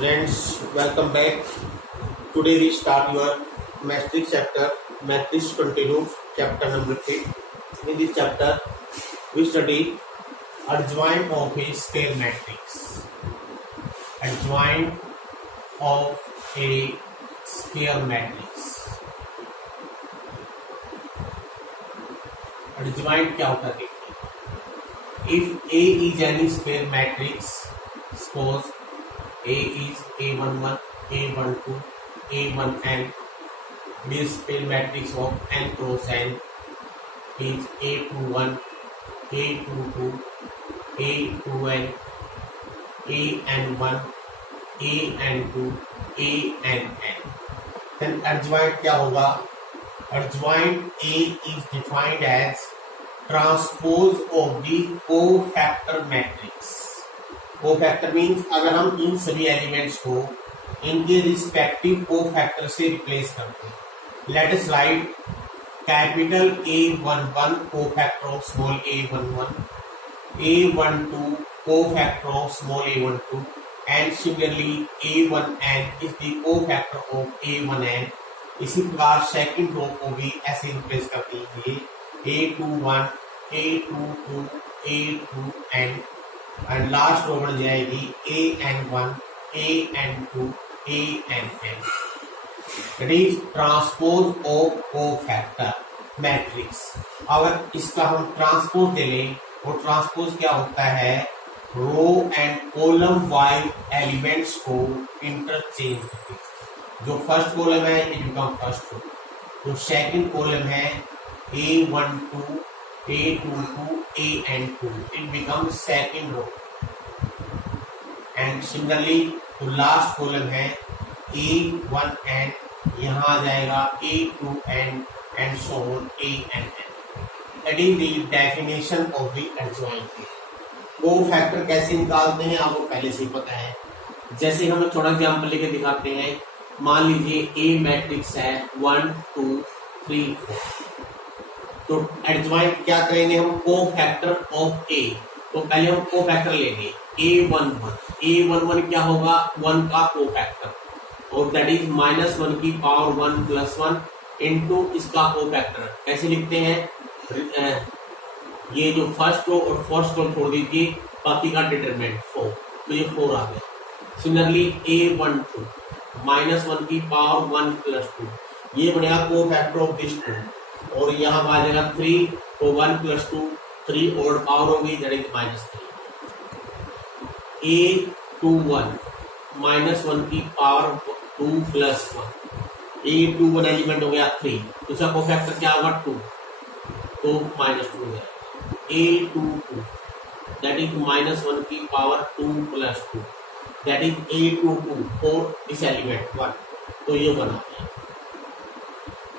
Friends, welcome back. Today we start your matrix chapter. Matrix continues chapter number 3. In this chapter, we study adjoint of a square matrix. Adjoint of a square matrix. Adjoint क्या होता है देखिए. If A is any square matrix, suppose A is A11, A12, A1n. This spell matrix of n cross n is A21, A22, A2n, An1, An2, Ann. Then adjoint क्या होगा? Adjoint A is defined as transpose of the cofactor matrix. Cofactor means अगर हम इन सभी elements को इनके respective cofactor से replace करते हैं. Let us right capital A11 cofactor of small a11, A12 cofactor of small a12 and similarly A1n is the cofactor of A1n. इसी प्रकार सेकंड रो को भी ऐसे रिप्लेस कर दीजिए. A21, A22, A2n and last row बन जाएगी An1, An2, Ann. It is transpose of cofactor matrix. अगर इसका हम ट्रांसपोज ले लें, वो ट्रांसपोज क्या होता है? Row and column wise elements को इंटरचेंज करते हैं. जो फर्स्ट कॉलम है इट बिकम फर्स्ट रो, तो सेकंड कॉलम है A12, A22, An2, it becomes second row. And similarly, तो लास्ट कॉलम है A1n, यहाँ आ जाएगा A2n and so on Ann. That is the definition of the adjoint. वो factor कैसे निकालते हैं आपको पहले से ही पता है. जैसे हम थोड़ा एग्जाम्पल लेके दिखाते हैं. मान लीजिए A मैट्रिक्स है 1, 2, 3, 4. तो एडजॉइंट क्या करेंगे हम? कोफैक्टर ऑफ ए. तो पहले हम कोफैक्टर लेंगे A11. A11 क्या होगा? 1 का कोफैक्टर, और दैट इज -1 की पावर 1 + 1 इनटू इसका कोफैक्टर. कैसे लिखते हैं? ये जो फर्स्ट रो और फर्स्ट रो छोड़ दीजिए, बाकी का डिटरमिनेंट 4, तो ये 4 आ गया. सिमिलरली A12 -1 की पावर 1 + 2, ये बनेगा कोफैक्टर ऑफ दिस 2, और यहाँ आ जाएगा 3, तो 1 + 2 3 और पावर होगी दैट इज -3. A21 -1 की पावर 2 + 1, A21 एलिमेंट हो गया 3, तो इसका कोफैक्टर क्या होगा? 2, तो -2 हो जाएगा. A22 दैट इज -1 की power 2 + 2, that is A22 for this element 1, तो ये बना.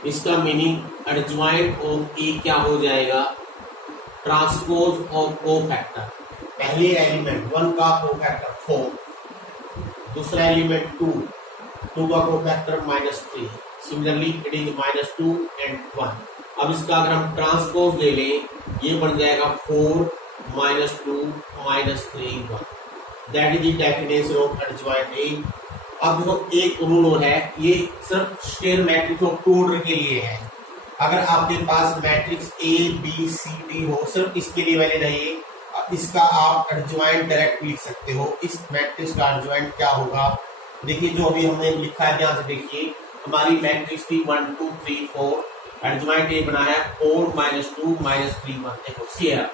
इसका मीनिंग एडजॉइंट ऑफ ए क्या हो जाएगा? Transpose of cofactor. पहले एलिमेंट 1 का कोफैक्टर 4, दूसरा एलिमेंट 2 का cofactor -3. Similarly it is -2 and 1. अब इसका अगर हम ट्रांसपोज ले लें, ये बन जाएगा 4, -2, -3, 1. That is the definition of adjoint A. अब देखो एक रूल और है, ये सिर्फ स्क्वायर मैट्रिक्स ऑफ 2 ऑर्डर के लिए है. अगर आपके पास matrix A, B, C, D हो, सिर्फ इसके लिए वैलिड है ये. इसका आप एडजॉइंट डायरेक्ट लिख सकते हो. इस मैट्रिक्स का एडजॉइंट क्या होगा? देखिए जो अभी हमने लिखा है, ध्यान से देखिए. हमारी मैट्रिक्स थी 1, 2, 3, 4. एडजॉइंट ये बना है 4, -2, -3, 1. देखो शेयर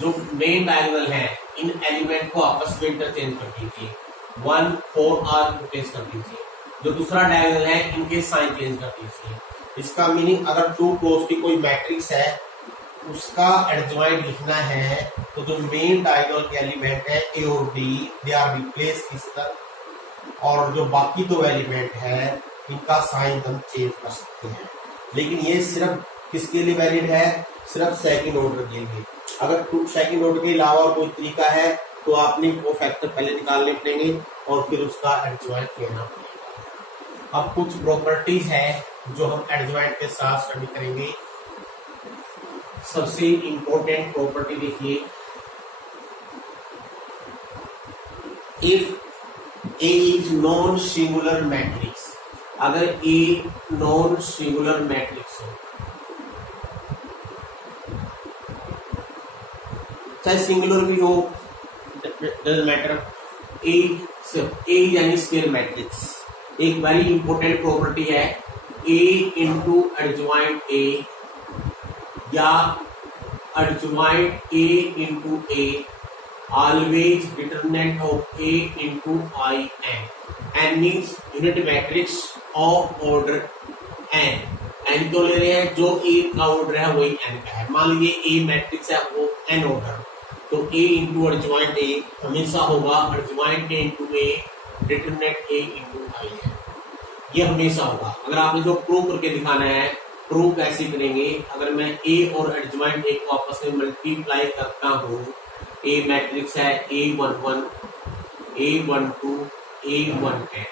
जो मेन डायगोनल है, इन एलिमेंट को आपस में इंटरचेंज कर दीजिए. 1, 4 और रिप्लेस कर दीजिए. जो दूसरा डायगोनल है, इनके साइन चेंज कर दीजिए. इसका मीनिंग अगर 2 क्रॉस की कोई मैट्रिक्स है, उसका एडजॉइंट लिखना है, तो जो मेन डायगोनल के एलिमेंट है A और D, दे आर रिप्लेस इस तरह, और जो बाकी 2 एलिमेंट है, इनका साइन हम चेंज कर सकते हैं. लेकिन ये सिर्फ किसके लिए वैलिड है? सिर्फ सेकंड ऑर्डर के लिए. अगर सेकंड ऑर्डर के अलावा कोई तरीका है, तो आपने वो फैक्टर पहले निकालने पड़ेंगे और फिर उसका एडजॉइंट लेना पड़ेगा. अब कुछ प्रॉपर्टीज है जो हम एडजॉइंट के साथ स्टडी करेंगे. सबसे इंपॉर्टेंट प्रॉपर्टी देखिए, if A is non singular matrix, अगर ए नॉन सिंगुलर मैट्रिक्स हो, चाहे सिंगुलर भी हो, डजंट मैटर, ए यानी स्क्वायर मैट्रिक्स। एक वेरी इंपॉर्टेंट प्रॉपर्टी है ए इंटू एडजॉइंट ए या adjoint A into A always determinant of A into I n means unit matrix of order n। n क्यों ले रहे हैं, जो A का ऑर्डर है वही n का है। मान लीजिए A मैट्रिक्स है वो n ऑर्डर, तो A इंटू एडजॉइंट A हमेशा होगा adjoint A into A determinant A into I है, ये हमेशा होगा। अगर आपने जो प्रूव करके दिखाना है, प्रूव कैसे करेंगे, अगर मैं A और एडजॉइंट A को आपस में मल्टीप्लाई करता हूँ, ए मैट्रिक्स है A11, A12, A1n,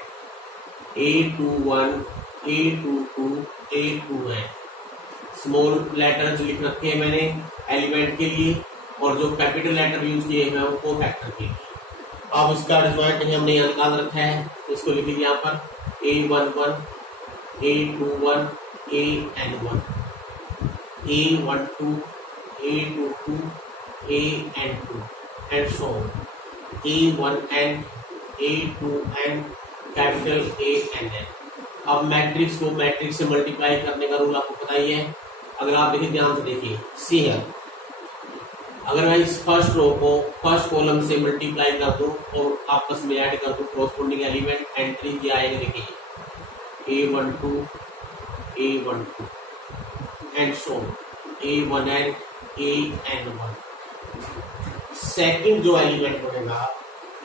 A21, A22, A2n। Small letters लिख रखे हैं मैंने एलिमेंट के लिए, और जो कैपिटल लेटर यूज किए हैं वो कोफैक्टर के लिए। अब इसका एडजॉइंट हमने यहाँ निकाल रखा है, तो इसको लिख लीजिए यहाँ पर A11, A21, AN1, A12, A22, AN2 and so on, A1n, A2n, capital ANN। अब मैट्रिक्स को मैट्रिक्स से मल्टीप्लाई करने का रूल आपको पता ही है। अगर आप देखिए ध्यान से देखिए, सी है, अगर मैं इस फर्स्ट रो को फर्स्ट कॉलम से मल्टीप्लाई कर दूं और आपस में ऐड कर दूं कॉरस्पॉन्डिंग एलिमेंट, एंट्री क्या आएगा देखिए A12, A12 and so A1n, AN1। Second जो एलिमेंट बनेगा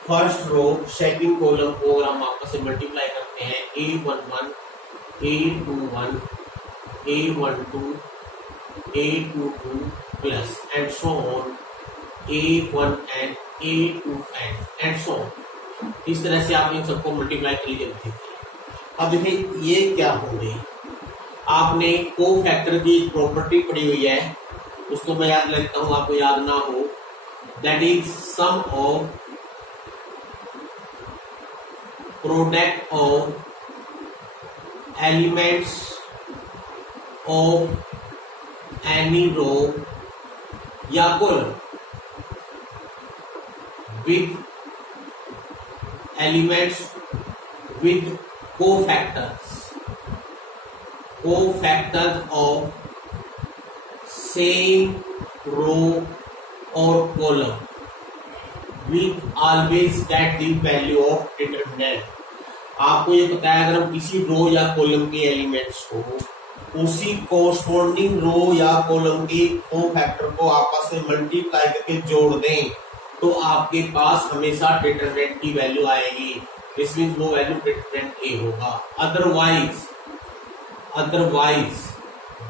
फर्स्ट रो सेकंड कॉलम को अगर हम आपस से मल्टीप्लाई करते हैं A11, A21, A12, A22 plus and so on A1n, A2n and so on. इस तरह से आप इन सबको मल्टीप्लाई कर लीजिए। अब देखिए ये क्या हो गई, आपने कोफैक्टर की प्रॉपर्टी पढ़ी हुई है, उसको मैं याद लेता हूं, आपको याद ना हो, that is sum of product of elements of any row या column with elements with cofactors of same row or column with always get the value of determinant। आपको ये पता है, अगर हम किसी रो या कॉलम के एलिमेंट्स को उसी कोरस्पॉन्डिंग रो या कॉलम के कोफैक्टर को आपस में मल्टीप्लाई करके जोड़ दें तो आपके पास हमेशा डिटरमिनेंट की वैल्यू आएगी। दिस मीन्स वो वैल्यू डिटरमिनेंट ए होगा, otherwise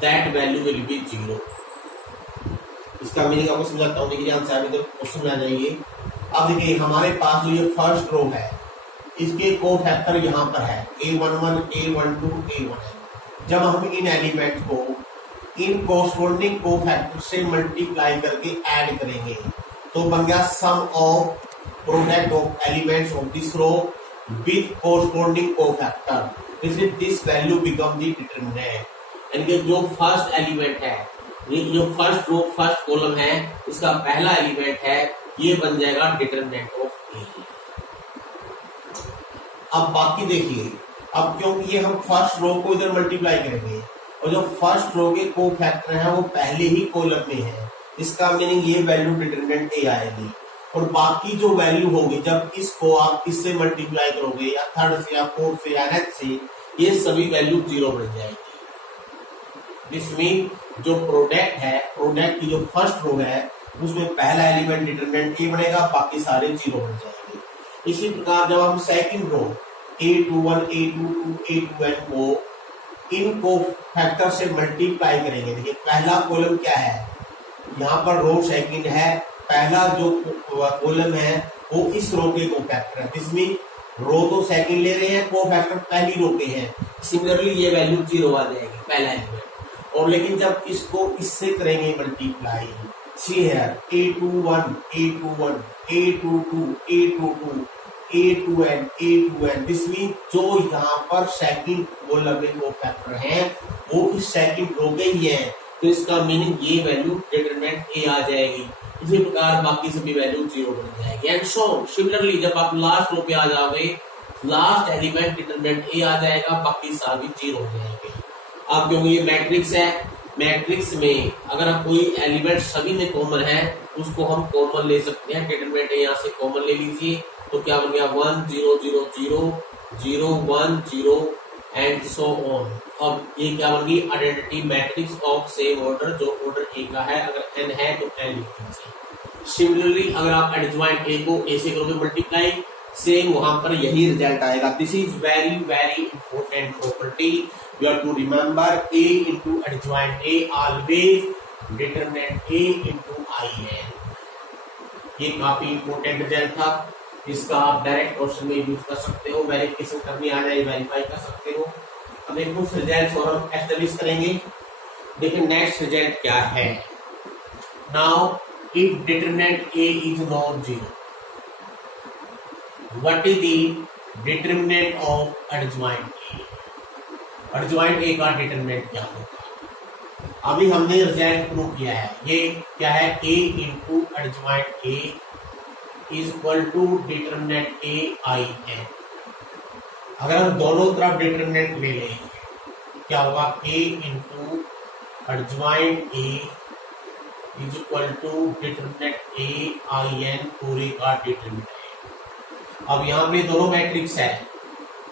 that value will be 0। इसका मीनिंग आपको समझाता हूँ, देखिए आंसर इधर क्वेश्चन में आ जाइए। अब देखिए हमारे पास जो ये फर्स्ट रो है इसके कोफैक्टर यहाँ पर है A11, A12, A1n। जब हम इन एलिमेंट को इन कोरस्पॉन्डिंग कोफैक्टर से मल्टीप्लाई करके ऐड करेंगे तो बन गया sum of product of elements of this row with corresponding cofactor, this value become the determinant। यानी कि जो फर्स्ट एलिमेंट है, ये जो फर्स्ट रो फर्स्ट कॉलम है इसका पहला एलिमेंट है, ये बन जाएगा डिटरमिनेंट ऑफ ए। अब बाकी देखिए, अब क्योंकि ये हम फर्स्ट रो को इधर मल्टीप्लाई करेंगे और जो फर्स्ट रो के कोफैक्टर है वो पहले ही कॉलम में है, इसका मीनिंग ये वैल्यू डिटरमिनेंट ए आएगी। और बाकी जो वैल्यू होगी जब इसको आप इससे मल्टीप्लाई करोगे या थर्ड से या फोर्थ से या नेक्स्ट से, ये सभी वैल्यू 0 बन जाएगी। इसमें जो प्रोडक्ट है, प्रोडक्ट की जो फर्स्ट रो है उसमें पहला एलिमेंट डिटरमिनेंट ए बनेगा, बाकी सारे 0 बन जाएंगे। इसी प्रकार जब हम second row A21, A22, A2n को इनको फैक्टर से मल्टीप्लाई करेंगे, देखिए पहला कॉलम क्या है, यहाँ पर रो सेकंड है, पहला जो कॉलम है वो इस रो के कोफैक्टर है, जिसमें रो तो सेकंड ले रहे हैं, कोफैक्टर पहली रो के हैं, सिमिलरली ये वैल्यू 0 आ जाएगी पहला एलिमेंट। और लेकिन जब इसको इससे करेंगे मल्टीप्लाई, सी है A21, A21, A22, A22 A2n this mean जो यहाँ पर सेकंड कॉलम में कोफैक्टर है वो इस सेकंड रो के ही है, तो इसका मीनिंग ये वैल्यू डिटरमिनेंट ए आ जाएगी। इसी प्रकार बाकी सभी वैल्यू 0 बन जाएगी। एंड सो सिमिलरली जब आप लास्ट रो पे आ जाओगे, लास्ट एलिमेंट डिटरमिनेंट ए आ जाएगा, बाकी सारे 0 हो जाएंगे। अब क्योंकि ये मैट्रिक्स है, मैट्रिक्स में अगर हम कोई एलिमेंट सभी में कॉमन है उसको हम कॉमन ले सकते हैं। डिटरमिनेंट यहाँ से कॉमन ले लीजिए, तो क्या बन गया 1 0 0 0 0 1 0 एंड सो ऑन। अब ये क्या बन गई identity matrix of same order, जो ऑर्डर ए का है, अगर एन है तो एन लिख दीजिए। सिमिलरली अगर आप एडजॉइंट ए को ए से करोगे मल्टीप्लाई, सेम वहां पर यही रिजल्ट आएगा। This is very very important property, you have to remember A into adjoint A always determinant A into IN। ये काफी इंपॉर्टेंट रिजल्ट था, इसका आप डायरेक्ट क्वेश्चन में यूज कर सकते हो, वेरिफिकेशन करनी आ जाए वेरीफाई कर सकते हो। अब एक कुछ रिजल्ट और हम एस्टेब्लिश करेंगे। देखिए नेक्स्ट रिजल्ट क्या है। Now if determinant A is not 0, what is the determinant of adjoint A? Adjoint A का डिटरमिनेंट क्या होगा। अभी हमने रिजल्ट प्रूव किया है, ये क्या है A into adjoint A is equal to determinant A I N. अगर हम दोनों तरफ डिटरमिनेंट ले लें क्या होगा, A into adjoint A is equal to determinant A I N पूरे का डिटरमिनेंट। अब यहाँ पे दोनों मैट्रिक्स है,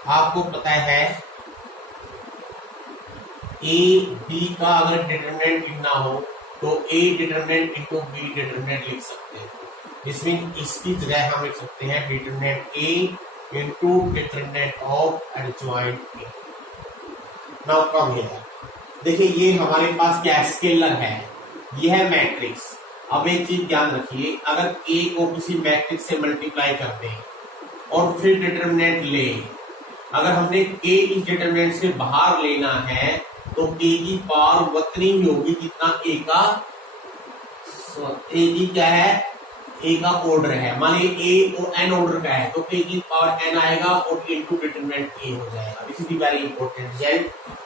आपको पता है ए बी का अगर डिटरमिनेंट लिखना हो तो ए डिटरमिनेंट इंटू बी डिटरमिनेंट लिख सकते हैं। इसमें इसकी जगह हम लिख सकते हैं determinant A into determinant of adjoint A. Now come here, देखिए ये हमारे पास क्या है, स्केलर है, ये है मैट्रिक्स। अब एक चीज ध्यान रखिए, अगर ए को किसी मैट्रिक्स से मल्टीप्लाई करते हैं और फिर डिटरमिनेंट ले, अगर हमने के इस डिटरमिनेंट से बाहर लेना है तो k की पावर उतनी ही होगी जितना a का a की क्या है, a का ऑर्डर है। मान लीजिए a और n ऑर्डर का है तो k की पावर n आएगा और इनटू डिटरमिनेंट a हो जाएगा। This is very important result.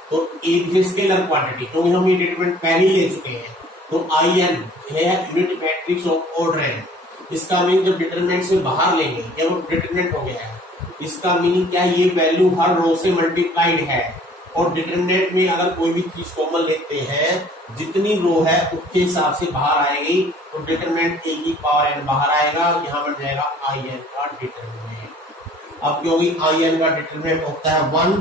तो a स्केलर क्वांटिटी, क्योंकि हम ये डिटरमिनेंट पहले ही ले चुके हैं, तो आई एन है unit matrix of order n। इसका मीनिंग जब डिटरमिनेंट से बाहर लेंगे, जब वो डिटरमिनेंट हो गया है, इसका मीनिंग क्या है, ये वैल्यू हर रो से मल्टीप्लाइड है। और डिटरमिनेंट में अगर कोई भी चीज कॉमन लेते हैं, जितनी रो है उसके हिसाब से बाहर आएगी, तो डिटरमिनेंट ए की पावर एन बाहर आएगा, यहाँ बन जाएगा आई एन का डिटरमिनेंट। अब क्योंकि आई एन का डिटरमिनेंट होता है 1,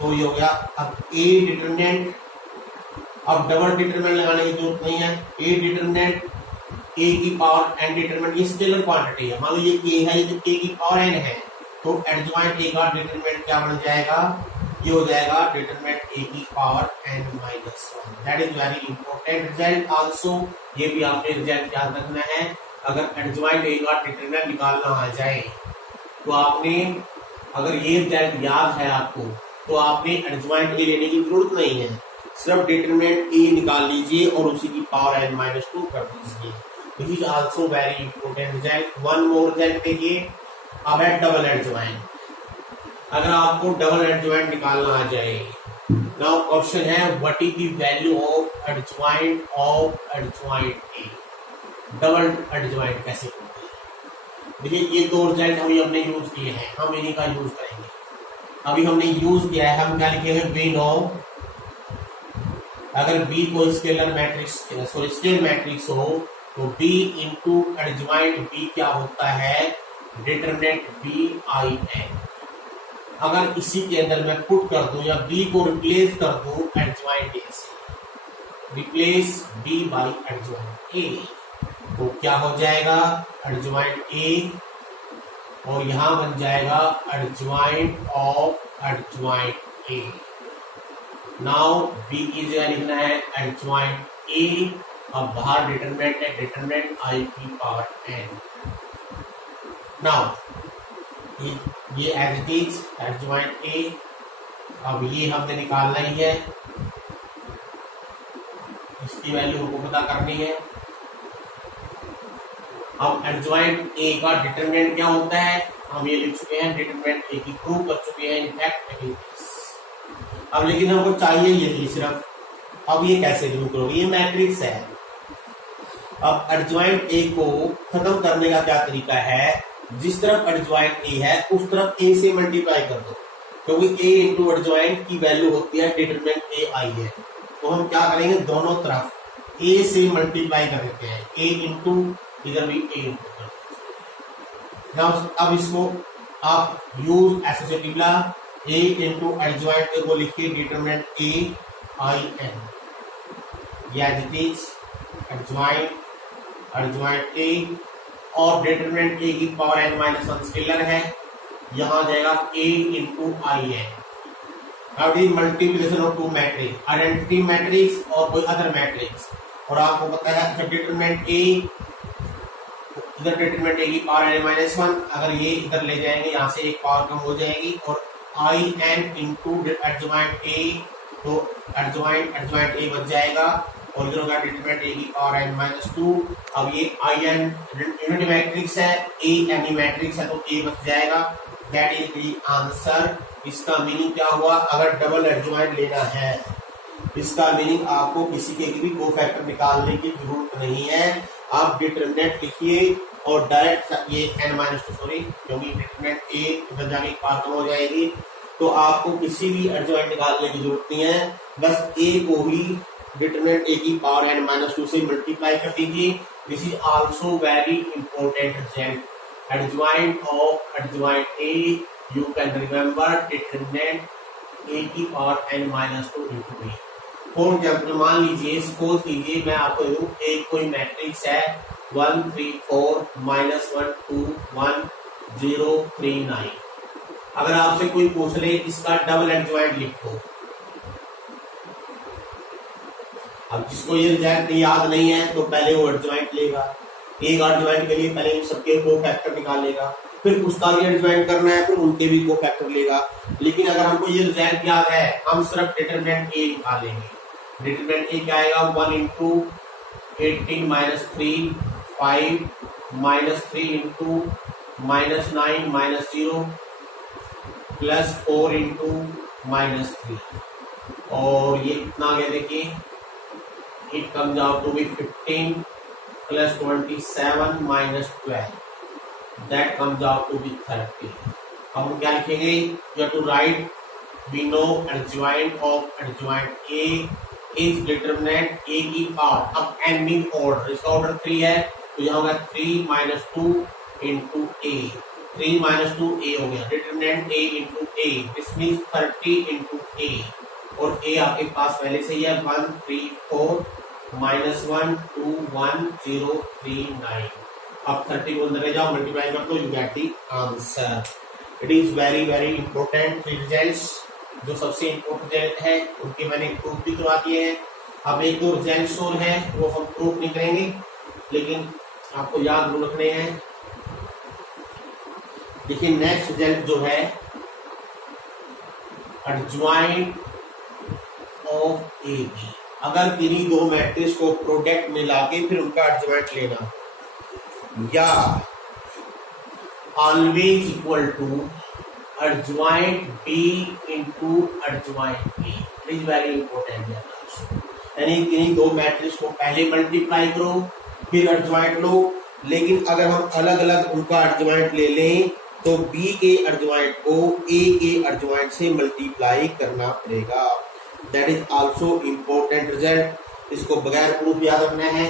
तो ये हो गया अब ए डिटरमिनेंट। अब डबल डिटरमिनेंट लगाने की जरूरत नहीं है, ए डिटरमिनेंट ए की पावर एन डिटरमिनेंट, ये स्केलर क्वांटिटी है। मान लो ये के है, ये के की पावर एन है, तो एडजॉइंट ए का डिटरमिनेंट क्या बन जाएगा, ये हो जाएगा डिटरमिनेंट ए की power n minus 1। That is very important result also, ये भी आपने रिजल्ट याद रखना है। अगर एडजॉइंट ए का डिटरमिनेंट निकालना आ जाए तो आपने, अगर ये रिजल्ट याद है आपको, तो आपने एडजॉइंट ए लेने की जरूरत नहीं है, सिर्फ डिटरमिनेंट ए निकाल लीजिए और उसी की पावर n माइनस 2 कर दीजिए। This is also very important result. One more result देखिए, अब है डबल एडजॉइंट। अगर आपको डबल एडजॉइंट निकालना आ जाए, नाउ क्वेश्चन है what is the value of adjoint A. Double adjoint कैसे करते हैं, देखिए ये दो रिजल्ट अभी हमने यूज किए हैं, हम इन्हीं का यूज करेंगे। अभी हमने यूज किया है, हम क्या लिखेंगे, बी नो, अगर बी को scalar matrix sorry scalar matrix हो तो बी इंटू एडजॉइंट बी क्या होता है, डिटरमिनेंट बी आई एन। अगर इसी के अंदर मैं पुट कर दूं या b को रिप्लेस कर दूं एडजॉइंट ए से, replace b by adjoint A, तो क्या हो जाएगा, एडजॉइंट ए और यहां बन जाएगा adjoint of adjoint A. Now b की जगह लिखना है एडजॉइंट ए, अब बाहर डिटरमिनेंट है, डिटरमिनेंट आई की पावर n। नाउ ये as it is adjoint A, अब ये हमने निकालना ही है, इसकी वैल्यू हमको पता करनी है। अब एडजॉइंट ए का डिटरमिनेंट क्या होता है, हम ये लिख चुके हैं, डिटरमिनेंट ए की प्रूव कर चुके हैं इनफैक्ट। अब लेकिन हमको चाहिए यही सिर्फ, अब ये कैसे प्रूव करोगे, ये मैट्रिक्स है। अब एडजॉइंट ए को खत्म करने का क्या तरीका है, जिस तरफ एडजॉइंट ए है उस तरफ ए से मल्टीप्लाई कर दो, क्योंकि ए इंटू एडजॉइंट की वैल्यू होती है डिटरमिनेंट ए आई है। तो हम क्या करेंगे, दोनों तरफ ए से मल्टीप्लाई कर देते हैं, ए इंटू इधर भी ए इंटू कर देते हैं। अब इसको आप use associative A into adjoint A को लिखिए डिटरमिनेंट ए आई एन, या इट इज एडजॉइंट ए और डिटरमिनेंट ए की power N minus one scalar है, यहां जाएगा ए इंटू आई एन। अब ये multiplication of two matrix, identity matrix और कोई अदर मैट्रिक्स, और आपको पता है डिटरमिनेंट ए, इधर डिटरमिनेंट ए की पावर एन माइनस वन, अगर ये इधर ले जाएंगे यहाँ से एक पावर कम हो जाएगी, और I N into adjoint A, तो एडजॉइंट ए बच जाएगा, और इधर होगा डिटरमिनेंट ए की पावर एन माइनस टू। अब ये आई एन यूनिट मैट्रिक्स है, ए एनी मैट्रिक्स है, तो ए बच जाएगा। That is the answer. इसका मीनिंग क्या हुआ, अगर डबल एडजॉइंट लेना है, इसका मीनिंग आपको किसी के भी कोफैक्टर निकालने की जरूरत नहीं है, आप डिटरमिनेंट लिखिए और डायरेक्ट ये n माइनस टू, सॉरी क्योंकि डिटरमिनेंट ए इधर जाके एक पावर कम हो जाएगी, तो आपको किसी भी एडजॉइंट निकालने की जरूरत नहीं है, बस ए को ही डिटरमिनेंट ए की पावर एन माइनस टू से मल्टीप्लाई कर दीजिए। This is also very important result, adjoint of adjoint A you can remember determinant A की power N minus two into A. For example मान लीजिए, सपोज कीजिए मैं आपको दूं एक कोई मैट्रिक्स है 1 3 4 -1 2 1 0 3 9, अगर आपसे कोई पूछ ले इसका डबल एडजॉइंट लिखो, अब जिसको ये रिजल्ट याद नहीं है तो पहले वो एडजॉइंट लेगा, एक एडजॉइंट के लिए पहले इन सबके कोफैक्टर निकालेगा, फिर उसका भी एडजॉइंट करना है फिर उनके भी कोफैक्टर लेगा। लेकिन अगर हमको ये रिजल्ट याद है, हम सिर्फ डिटरमिनेंट ए निकालेंगे। डिटरमिनेंट ए क्या आएगा, 1 into 18 minus 3 5 -3 into -9 -0 plus 4 into -3, और ये कितना आ गया देखिए, it comes out to be 15 plus 27 minus 12, that comes out to be 30। अब हम क्या लिखेंगे, you have to write we know adjoint of adjoint A is determinant A की पावर, अब एन मीन ऑर्डर, इसका ऑर्डर 3 है तो यहाँ होगा 3 minus 2 into A, 3 minus 2 A हो गया, determinant A into A, this means 30 into A, और ए आपके पास पहले से ही है 1 3 4 -1 2 1 0 3 9। अब 30 को अंदर ले जाओ, मल्टीप्लाई कर दो, you get the answer. It is very very important results, जो सबसे इंपॉर्टेंट रिजल्ट है उनके मैंने प्रूफ भी करवा दिए हैं। अब एक दो रिजल्ट्स और हैं वो हम प्रूफ नहीं करेंगे, लेकिन आपको याद जरूर रखने हैं। देखिए नेक्स्ट रिजल्ट जो है, एडजॉइंट ऑफ ए बी, अगर किन्हीं दो मैट्रिक्स को प्रोडक्ट में लाके फिर उनका एडजॉइंट लेना, या always equal to adjoint B into adjoint A, it is very important. यानी किन्हीं दो मैट्रिक्स को पहले मल्टीप्लाई करो फिर एडजॉइंट लो, लेकिन अगर हम अलग अलग उनका एडजॉइंट ले लें तो बी के एडजॉइंट को ए के एडजॉइंट से मल्टीप्लाई करना पड़ेगा। That is also important result, इसको बगैर प्रूफ याद रखना है।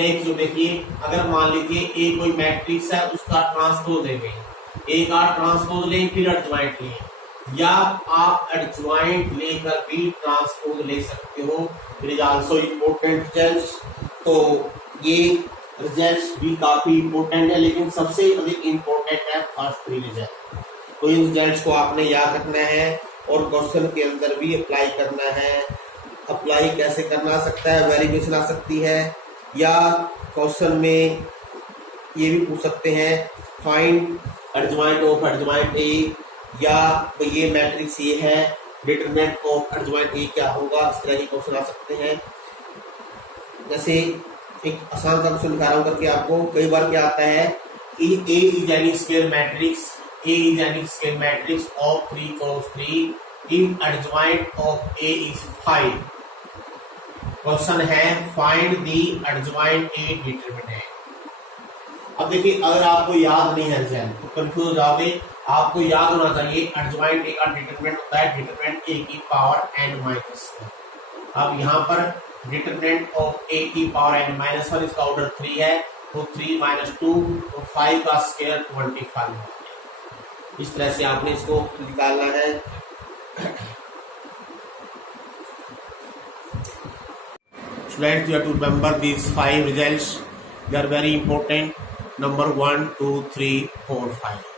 एक जो देखिए, अगर मान लीजिए ए कोई मैट्रिक्स है उसका ट्रांसपोज ले लें, ए का ट्रांसपोज लें फिर एडजॉइंट लें, या आप एडजॉइंट लेकर भी ट्रांसपोज ले सकते हो, it is also important results. तो ये रिजल्ट्स भी काफी इम्पोर्टेंट है, लेकिन सबसे अधिक इम्पोर्टेंट है फर्स्ट 3 रिजल्ट। तो इन रिजल्ट्स को आपने याद रखना है और क्वेश्चन के अंदर भी अप्लाई करना है। अप्लाई कैसे करना आ सकता है, वेरिएशन आ सकती है, या क्वेश्चन में ये भी पूछ सकते हैं फाइंड एडजॉइंट ऑफ एडजॉइंट ए, या ये मैट्रिक्स ये है डिटरमिनेंट ऑफ एडजॉइंट ए क्या होगा, इस तरह के क्वेश्चन आ सकते हैं। जैसे एक आसान सा क्वेश्चन दिखा रहा हूं करके आपको, कई बार क्या आता है A is any square matrix. A is any square matrix of 3 cross 3. If adjoint of A is 5. Question है find the adjoint A determinant. अब देखिए अगर आपको याद नहीं है रिजल्ट तो कंफ्यूज हो जाओगे। आपको याद होना चाहिए एडजॉइंट ए का डिटरमिनेंट होता है डिटरमिनेंट ए की पावर n माइनस। अब यहाँ पर डिटरमिनेंट ऑफ ए की पावर n माइनस 1 इसका ऑर्डर 3 है तो 3 माइनस 2 तो 5 का स्क्वायर 25। इस तरह से आपने इसको निकालना है। Students, you have to remember these 5 results. They are very important. Number 1, 2, 3, 4, 5.